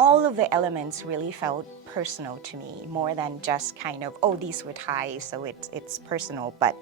all of the elements really felt personal to me, more than just kind of, oh, these were Thai, so it's personal. But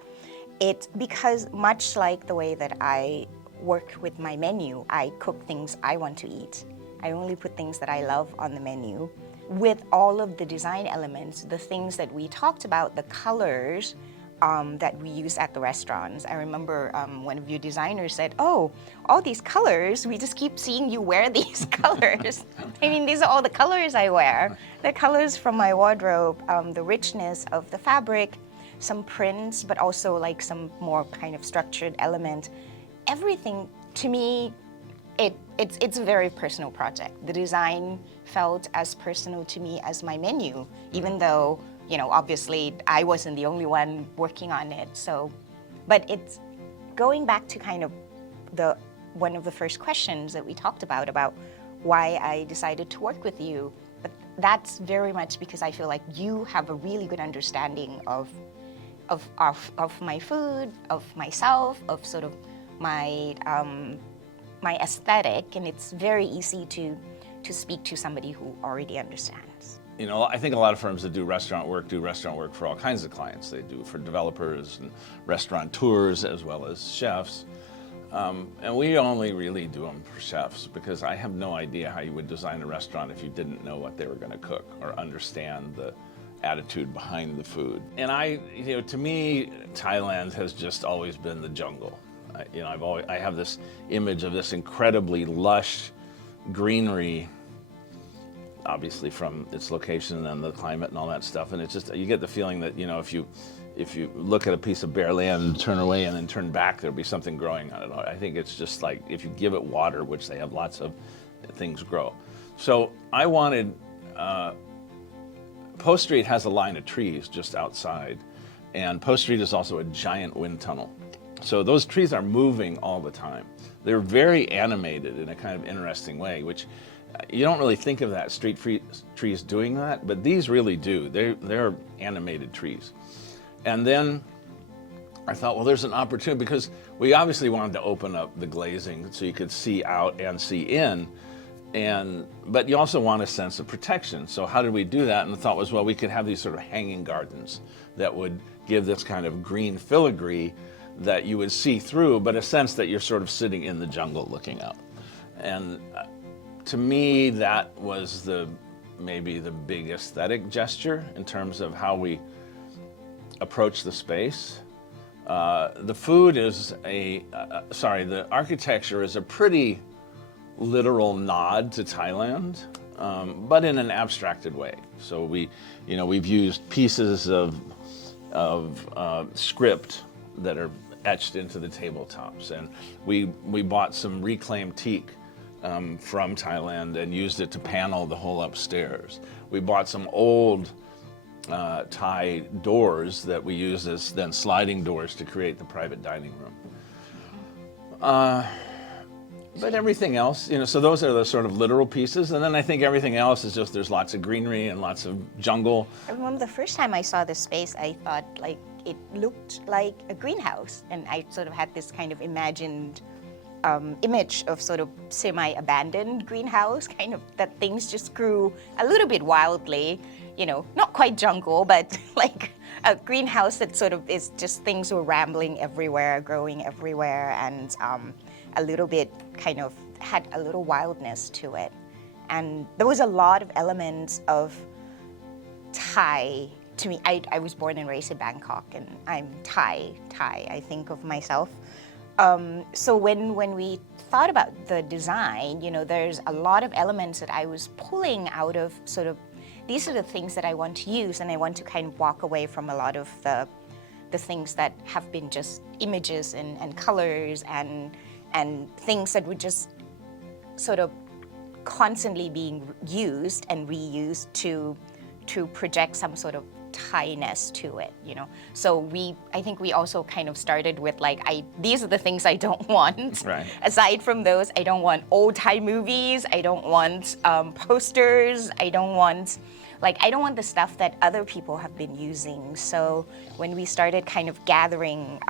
because much like the way that I work with my menu, I cook things I want to eat. I only put things that I love on the menu. With all of the design elements, the things that we talked about, the colors that we use at the restaurants. I remember one of your designers said, oh, all these colors, we just keep seeing you wear these colors. I mean, these are all the colors I wear. The colors from my wardrobe, the richness of the fabric, some prints, but also like some more kind of structured element. Everything, to me, it's a very personal project. The design felt as personal to me as my menu, even though, obviously I wasn't the only one working on it. So, but it's going back to kind of one of the first questions that we talked about why I decided to work with you. But that's very much because I feel like you have a really good understanding of my food, of myself, of sort of my aesthetic, and it's very easy to speak to somebody who already understands. I think a lot of firms that do restaurant work for all kinds of clients. They do for developers and restaurateurs as well as chefs. And we only really do them for chefs, because I have no idea how you would design a restaurant if you didn't know what they were going to cook or understand the attitude behind the food. And to me, Thailand has just always been the jungle. I have this image of this incredibly lush greenery, obviously from its location and the climate and all that stuff. And it's just, you get the feeling that, if you look at a piece of bare land, turn away and then turn back, there'll be something growing on it. I think it's just like, if you give it water, which they have lots of, things grow. So I wanted, Post Street has a line of trees just outside, and Post Street is also a giant wind tunnel. So those trees are moving all the time. They're very animated in a kind of interesting way, which you don't really think of that street trees doing that, but these really do. They're animated trees. And then I thought, well, there's an opportunity, because we obviously wanted to open up the glazing so you could see out and see in, but you also want a sense of protection. So how did we do that? And the thought was, well, we could have these sort of hanging gardens that would give this kind of green filigree that you would see through, but a sense that you're sort of sitting in the jungle looking out. And to me, that was maybe the big aesthetic gesture in terms of how we approach the space. The food is the architecture is a pretty literal nod to Thailand, but in an abstracted way. So we've used pieces of script that are etched into the tabletops, and we bought some reclaimed teak from Thailand and used it to panel the whole upstairs. We bought some old Thai doors that we use as then sliding doors to create the private dining room. But everything else, so those are the sort of literal pieces. And then I think everything else is just, there's lots of greenery and lots of jungle. I remember the first time I saw this space, I thought like it looked like a greenhouse. And I sort of had this kind of imagined image of sort of semi-abandoned greenhouse, kind of that things just grew a little bit wildly, not quite jungle, but like a greenhouse that sort of is just things were rambling everywhere, growing everywhere, and a little bit kind of had a little wildness to it. And there was a lot of elements of Thai to me. I was born and raised in Bangkok, and I'm Thai, I think of myself. So when we thought about the design, there's a lot of elements that I was pulling out of sort of, these are the things that I want to use, and I want to kind of walk away from a lot of the things that have been just images and colors and things that were just sort of constantly being used and reused to project some sort of Thai-ness to it, So I think we also kind of started with these are the things I don't want. Right. Aside from those, I don't want old Thai movies. I don't want posters. I don't want the stuff that other people have been using. So when we started kind of gathering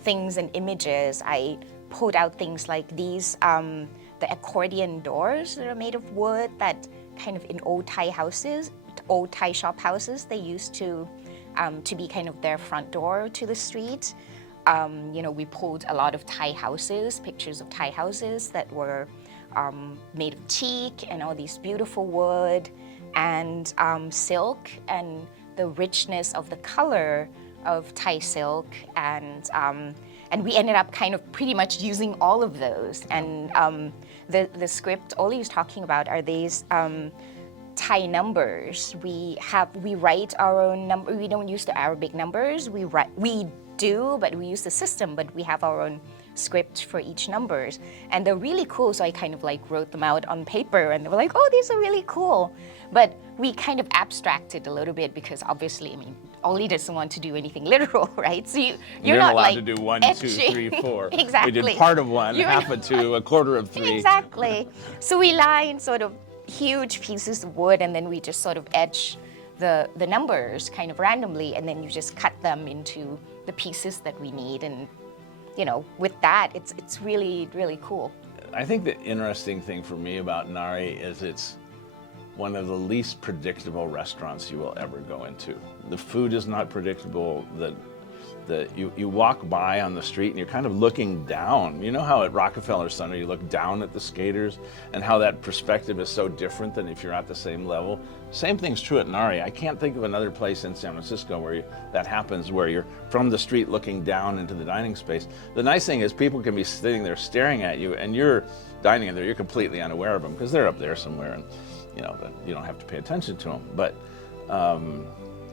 things and images, I pulled out things like these, the accordion doors that are made of wood that kind of in old Thai houses, old Thai shop houses. They used to be kind of their front door to the street. We pulled a lot of Thai houses, pictures of Thai houses that were made of teak and all these beautiful wood and silk, and the richness of the color of Thai silk, and we ended up kind of pretty much using all of those. And the script Olle is talking about are these Thai numbers. We write our own number. We don't use the Arabic numbers. We do, but we use the system. But we have our own script for each numbers, and they're really cool. So I kind of like wrote them out on paper, and they were like, "Oh, these are really cool." But we kind of abstracted a little bit because obviously, I mean, Olle doesn't want to do anything literal, right? So you're not allowed like to do 1, etching. 2, 3, 4. Exactly. We did part of one, half of two, a quarter of three. Exactly. So we line sort of huge pieces of wood, and then we just sort of etch the numbers kind of randomly, and then you just cut them into the pieces that we need. And with that, it's really, really cool. I think the interesting thing for me about Nari is it's one of the least predictable restaurants you will ever go into. The food is not predictable. You walk by on the street and you're kind of looking down. You know how at Rockefeller Center you look down at the skaters, and how that perspective is so different than if you're at the same level? Same thing's true at Nari. I can't think of another place in San Francisco where that happens, where you're from the street looking down into the dining space. The nice thing is people can be sitting there staring at you, and you're dining in there, you're completely unaware of them because they're up there somewhere, and you don't have to pay attention to them. But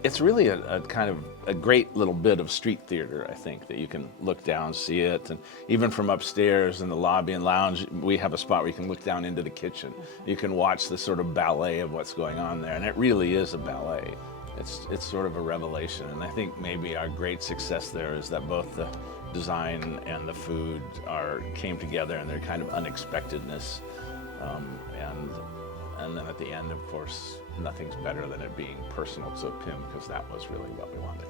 it's really a kind of a great little bit of street theater, I think, that you can look down, see it, and even from upstairs in the lobby and lounge, we have a spot where you can look down into the kitchen. You can watch the sort of ballet of what's going on there, and it really is a ballet. It's sort of a revelation, and I think maybe our great success there is that both the design and the food came together in their kind of unexpectedness, and then at the end, of course, nothing's better than it being personal to Pim, because that was really what we wanted.